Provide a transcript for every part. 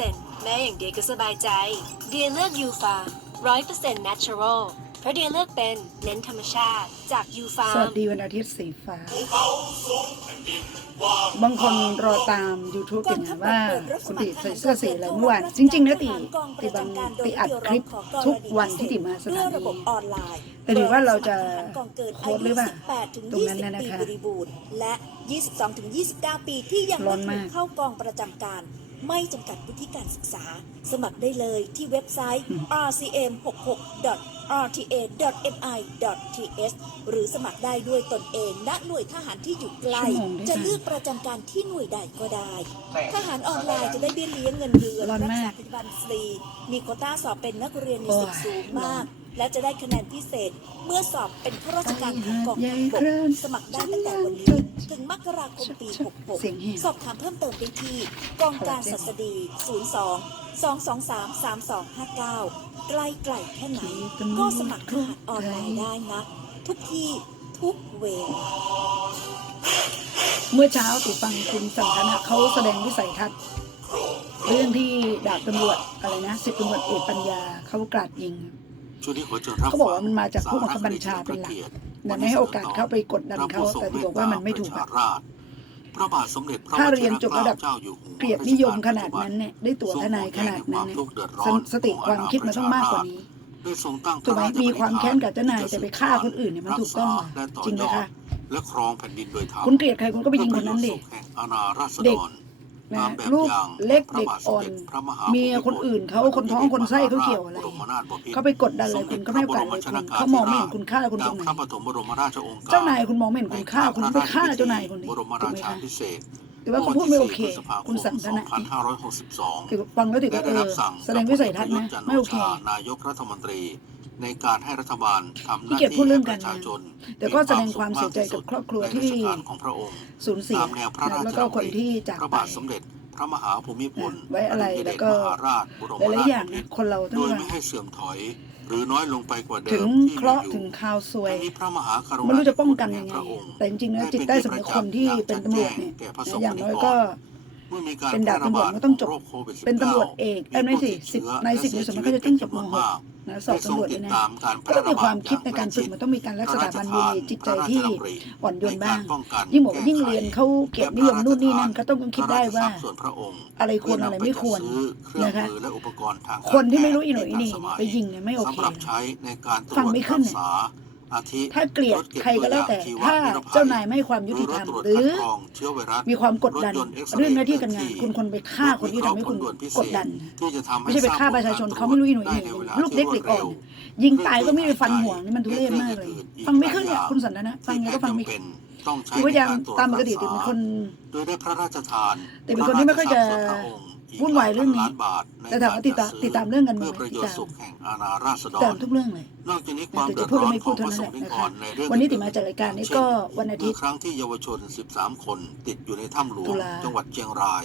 100%แม่อย่างเดียก็สบายใจ เดียเลือกยูฟา100% natural เพราะเดียเลือกเป็นเน้นธรรมชาติจากยูฟาสวัสดีวันอาทิตย์สีฟ้า บางคนรอตาม YouTube เป็นไงว่า คุณติใส่เสื้อสีอะไรเมื่อวานจริง ๆ นะติติบางติอัดคลิปทุกวันที่ติมาสถาเพื่อระบบนีออนไลน์แต่ถือว่าเราจะกองเกินโพสต์หรือเปล่า18ถึงตรงนั้นน่ะ20นะปีคะบริบูรณ์และ 22ถึง29 ปีที่ยังร้ไม่อนถูมากกเข้ากองประจำการ ไม่จำกัดวุฒิการศึกษา สมัครได้เลยที่เว็บไซต์อืม rcm66.rta.mi.th หรือสมัครได้ด้วยตนเองณหน่วยทหารที่อยู่ใกล้ชั่วโมงด้วยจะกันเลือกประจำการที่หน่วยใดก็ได้ ทหารออนไลน์จะได้เบี้ยเลี้ยงเงินเดือนร้อนรัมากษาพยาบาลฟรี มีโควต้าสอบเป็นนักเรียนในโอ้ยสิบสูงมาก และจะได้คะแนนพิเศษ เมื่อสอบเป็นข้าราชการของกองทัพบกสมัครได้ตั้งแต่วันนี้ ถึงมกราคมปี 66 สอบถามเพิ่มเติมได้ที่กองการศัสดี 02 223 3259 ใกล้ไกลแค่ไหน ก็สมัครทหารออนไลน์ได้นะ ทุกที่ทุกเวลาเมื่อเช้าติฟังคุณสันทนะเขาแสดงวิสัยทัศน์เรื่องที่ดาบตำรวจอะไรนะสิบตำรวจเอกปัญญาเขากราดยิง ช่วงนี้ขอเชิญรับเขาบอกว่ามันมาจากผู้บังคับบัญชาเป็นหลักแต่ไม่ให้โอกาสเข้าไปกดดันเขาแต่ที่บอกว่ามันไม่ถูกอะพระบาทสมเด็จพระถ้าเรียนจบระดับเจ้าอยู่หัวเกลียดนิยมขนาดนั้นเนี่ยได้ตั๋วทนายขนาดนั้นเนี่ยสนสติความคิดมันต้องมากกว่านี้ได้ทรงตั้งถูกไหมมีความแค้นกับเจ้านายแต่ไปฆ่าคนอื่นเนี่ยมันถูกต้องเหรอจริงไหมคะและครองแผ่นดินโดยธรรมคุณเกลียดใครคุณก็ไปยิงคนนั้นดิเพื่อประโยชน์สุขแห่งอาณาราษฎรเด็ก นะตามแบบลูกอย่างเล็กพระเด็กบาทสอ่มอนเด็จพระมหาเมียคนอื่นเขาคนท้องคนไส้เขาเกี่ยวอะไรบรมนาถบพิตรเขาไปกดดันอะไรคุณก็ไม่ให้โอกาสเลยคุณเขามองไม่เห็นคุณค่าคุณตรงไหนดัพระปฐมบรมราชโองการเจ้านายคุณมองไม่เห็นคุณค่าคุณไปฆ่าเจ้านายคุณดิบรมถูรากไหมชาคะพิเศษหรือว่าเขาพูดไม่โอเค คุณสันทนะ2562ถือฟังแล้วถือได้ว่าเอได้อรับสั่งแสดงวิสัยทัศน์นะไม่โอเคนายกรัฐมนตรี ในการให้รัฐบาลทำหขี้น้าเกียจที่พูดเรื่องให้การประชาชนแต่ก็แสดงความเสียใจกับครอบครัวที่ในราชการของพระองค์สูญเสียตามแนวพระราชแล้วก็คนที่จากพระไปบาทสมเด็จพระมหาภูมิพลไว้อะไรธิแล้วเดชก็มหาราชบรมหลายราๆชอย่างบพินะตรคนเราต้โดองยไม่ให้เสื่อมถอย หรือน้อยลงไปกว่าเดิถึงมที่เคมีราะห์อยู่ถึงข่าวซวยทั้งนี้พระมหากรุณาไม่รู้จะป้องกันยังไงพระองค์แต่จริงๆแล้วจิตใต้สำนึกคนที่เป็นตำรวจเนี่ยแก่พระสงฆ์อย่างน้อยก็ เมื่อมีการเป็นดาบแพร่ระตำรวจบาดก็ต้องจบขโรคโควิดๆเป็นตำรวจเอกเอ้ยไม่สิสิบในสิบในสมัยก็จะต้องจบม .6 นะสอบตำรวจเลยนะก็ต้องมีความคิดในการฝึกมันต้องมีการรักษาบันมีจิตใจที่อ่อนโยนบ้าง ยิ่งบอกว่ายิ่งเรียนเขาเกียรตินิยมนู่นนี่นั่นก็ต้องคิดได้ว่า อะไรควรอะไรไม่ควรนะคะคนที่ไม่รู้อีโหน่อีนี่ไปยิงเนี่ยไม่โอเคสำหรับใช้ในการตรวจฟังไม่ขึ้นรักษาอาทิ ถ้าเกลียดใครก็แล้วแต่ถ้าเจ้านายไม่ให้ความยุติธรรมหรือ มีความกดดันเรื่องหน้าที่การงานคุณคนไปฆ่าคนที่ทำให้คุณกดดันไม่ใช่ไปฆ่าประชาชนเขาไม่รู้อีหน่อยอีนี่ลูกเล็กเด็กอ่อนยิงตายก็ไม่ไปฟันหัวนี่มันทุเรศมากเลย ฟังไม่ขึ้นเนี่ยคุณสันทนะฟังแล้วก็ฟังไม่ขึ้นต้องใช้คือพยายามในรตามปกติรัแต่เป็นคนโดยได้พระราชทานแต่เป็นคนที่ไม่ค่อยจะ พรราชทรัพย์ส่วนพระองค์อีกวุ่นวายเรื่องนี้หลล้านบาทในแต่ถามว่าติดตามกรจัติดตามเรื่องกันไหมเพื่อประโยชติดน์ตาม สุขแห่งอาณาราษฎร ตามทุกเรื่องเลย นอกจากนี้ความแต่เดือจะดพูดร้ก็อนไม่ขพูอดงปเท่าระนั้นสแหงละค์นินะกคะรในเรื่องวันนี้ติอื่มาจัดรายการนี้ก็วันอาทิตย์เมื่อครั้งที่เยาวชน 13 คนติดอยู่ในถ้ำหลวตุงลาจังหวัดเชียงราย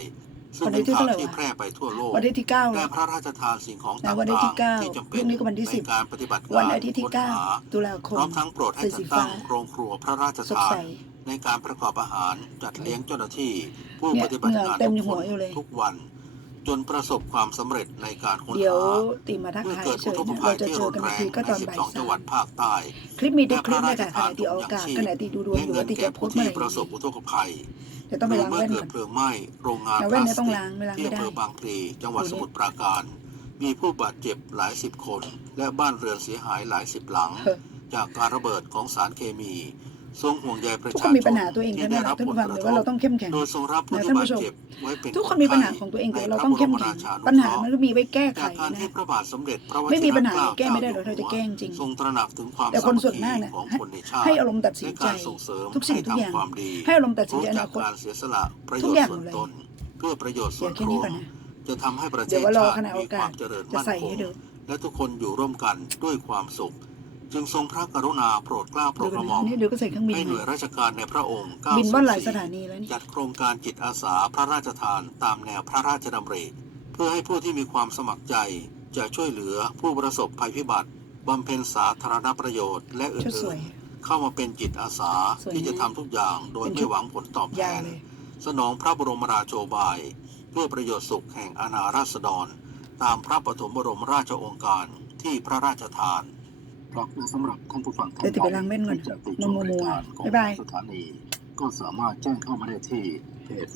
ซึ่งวันเป็ที่นเท่าข่าวไหร่ที่วะ แพร่ไปทั่วโลกวันอาทิตย์ที่เก้าได้แล้ว พระราชทานสิ่งของนะต่างวันอาทิตย์ที่เก้าๆที่จำเป็พรุ่งนี้ก็วันที่ในสิบการปฏิบัติวันการอาทิตย์ที่ค้นเก้าหาตุลาคพมร้อมทั้งโปรดให้สีจัดฟ้าตั้งโรงครัวพระราชสดทาใส น ในการประกอบอาหารจัดเลี้ยงเจ้าหน้าที่ ผู้เนี่ยปฏิบัติงานเหงื่อเต็มทุกหัควนอยู่เลย ทุกวัน จนประสบความสำเร็จในการค้นเดี๋ยวหาติมาทักเมื่อทายเกิดเฉอุยทกนะภัเรายจะที่เจรุอนกันแรอีกงทีก็ตอนในบ่าย12จังหสาวัมดภาคใต้คลิปมีทุกคลิปเลยค่ะขณะที่ออกอากาศขณะที่ดูดวงอยู่ว่าติจะโพผู้สต์เมื่อที่ไหร่ประสบอุทกภัยเดี๋ยวต้องไปล้างเมื่แว่อนเกิก่ดอนเพลิงไหม้โรงงานแต่พแว่นลาเนี่สยต้องติกล้างไม่ล้างที่ไม่ได้อำเภอบางพลีจังหวัดดูดิสมุทรปราการ มีผู้บาดเจ็บหลายสิบคน และบ้านเรือนเสียหายหลายสิบหลังเฮ้อจากการระเบิดของสารเคมี ทรงห่วงใยประทุกชาคชนนมีปัญหาตัวเองที่ทั้งได้นั้นรันะบท่านผลผู้ฟังกหระรือทว่าบเราต้องเข้มแข็งโดยทรงรับผู้นะที่ท่านบาผู้ดชมเจ็บไว้เป็นทุกคนมีปัญหาของตัวเองแต่เราต้องเข้มแข็งปัญหามันก็มีไว้แก้ไขจากการนะที่พระบาทสมเด็จพระวชิรไม่มีปัญหาเกล้แก้ไม่ได้หรอกเราจะแก้จริงทรงตระหนักถึงความแต่คนส่วนมากเนี่ยสมัครของคนในชาติให้อารมณ์ตัดสินและใจการส่งเสริมทุกสิ่งทุกอย่างให้ทำความดีให้อารมณ์ตัดสินใจอนาคตรู้จักการเสียสละประโยทุชกน์อย่างส่วนเลยตนเพื่อประโยชน์ส่เดี๋วยนวแค่รนี้วก่อนมนะจะทำให้ประเทเดี๋ยศวว่ารอชาติขณะโอมีคกาสวามเจริญจะมั่นใส่คงให้ดูและทุกคนอยู่ร่วมกันด้วยความสุข จึงทรงพระกรุณาโปรดเกล้าโปรดูดกกันระหนะม่อมอันนี้เดี๋ยวก็ใส่เครื่องบินให้หน่วยมาราชการในพระองค์บินว่อนหลาย904สถานีแล้วนี่จัดโครงการจิตอาสาพระราชทานตามแนวพระราชดำริเพื่อให้ผู้ที่มีความสมัครใจจะช่วยเหลือผู้ประสบภัยพิบัติบำเพ็ญสาธารณประโยชน์และอชุดสื่นวยๆเข้ามาเป็นจิตอาสาสวยนะที่จะทำทุกอย่างโดยเป็นชุไม่ดหวังผลตอบแทยาวนเลยสนองพระบรมราโชบายพื่อประโยชน์สุขแห่งอาณาราษฎร ตามพระปฐมบรมราชโองการที่พระราชทาน ครับและสำหรับท่านผู้ฟังท่านเดี๋ยวจะไปล้างแว่นก่อนที่จะติดมัชวมมัวรายการของบ๊ายบายสถานีก็สามารถแจ้งเข้ามาได้ที่เพจ